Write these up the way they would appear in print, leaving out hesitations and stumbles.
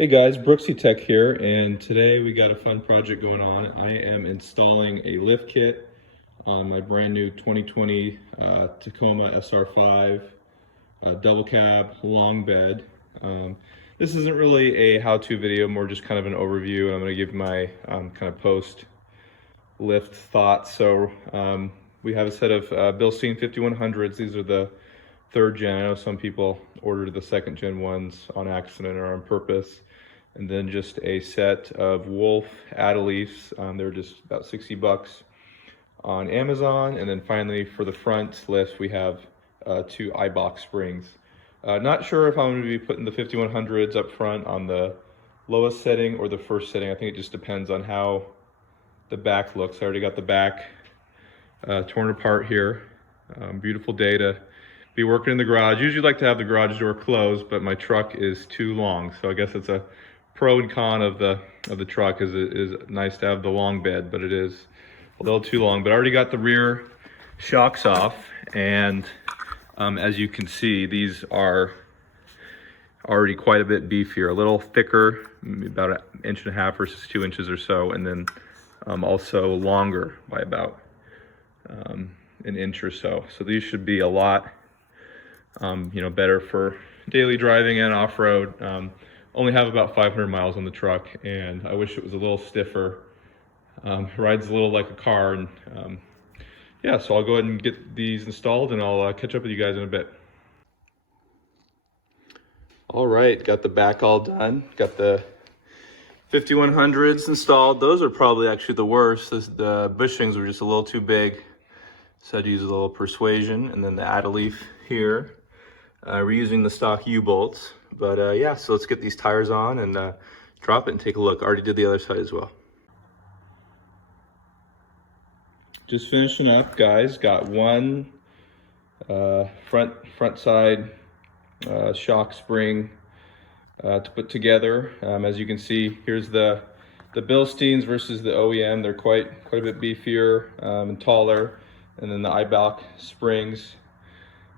Hey guys, Brooksy Tech here, and today we got a fun project going on. I am installing a lift kit on my brand new 2020 Tacoma SR5 double cab long bed. This isn't really a how-to video, more just kind of an overview, and I'm going to give my kind of post lift thoughts. So we have a set of Bilstein 5100s. These are the third gen. I know some people ordered the second gen ones on accident or on purpose. And then just a set of Wulf AAl. They're just about 60 bucks on Amazon. And then finally for the front lift, we have two Eibach springs. Not sure if I'm going to be putting the 5100s up front on the lowest setting or the first setting. I think it just depends on how the back looks. I already got the back torn apart here. Beautiful day to be working in the garage. Usually like to have the garage door closed, but my truck is too long. So I guess it's a pro and con of the truck. Is nice to have the long bed, but it is a little too long. But I already got the rear shocks off, and as you can see, these are already quite a bit beefier, a little thicker, about an inch and a half versus 2 inches or so, and then also longer by about an inch or so. So these should be a lot better for daily driving and off-road. Only have about 500 miles on the truck, and I wish it was a little stiffer. Rides a little like a car, and yeah, so I'll go ahead and get these installed, and I'll catch up with you guys in a bit. All right, got the back all done. Got the 5100s installed. Those are probably actually the worst. The bushings were just a little too big, so I'd use a little persuasion. And then the AAl here. We're using the stock U-bolts, but yeah, so let's get these tires on and drop it and take a look. Already did the other side as well. Just finishing up, guys. Got one front side shock spring to put together. As you can see, here's the Bilsteins versus the OEM. They're quite a bit beefier and taller, and then the Eibach springs.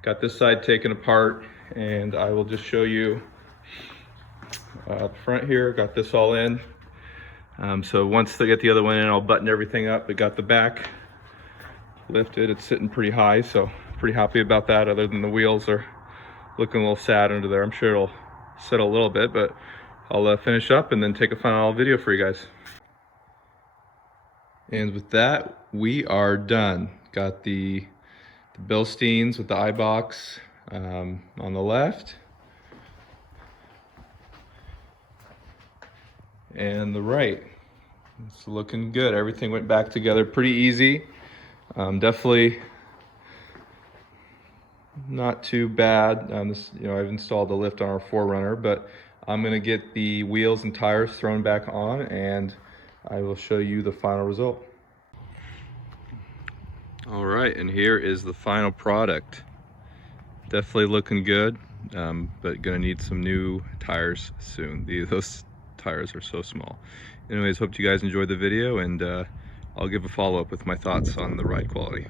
Got this side taken apart, and I will just show you up front here. Got this all in. So once they get the other one in, I'll button everything up. We got the back lifted. It's sitting pretty high, so pretty happy about that, other than the wheels are looking a little sad under there. I'm sure it'll settle a little bit, but I'll finish up and then take a final video for you guys. And with that, we are done. Got the Bilsteins with the Eibachs on the left, and the right. It's looking good. Everything went back together pretty easy. Definitely not too bad. I've installed the lift on our 4Runner, but I'm gonna get the wheels and tires thrown back on, and I will show you the final result. All right, and here is the final product. Definitely looking good, but gonna need some new tires soon. Those tires are so small. Anyways, hope you guys enjoyed the video, and I'll give a follow-up with my thoughts on the ride quality.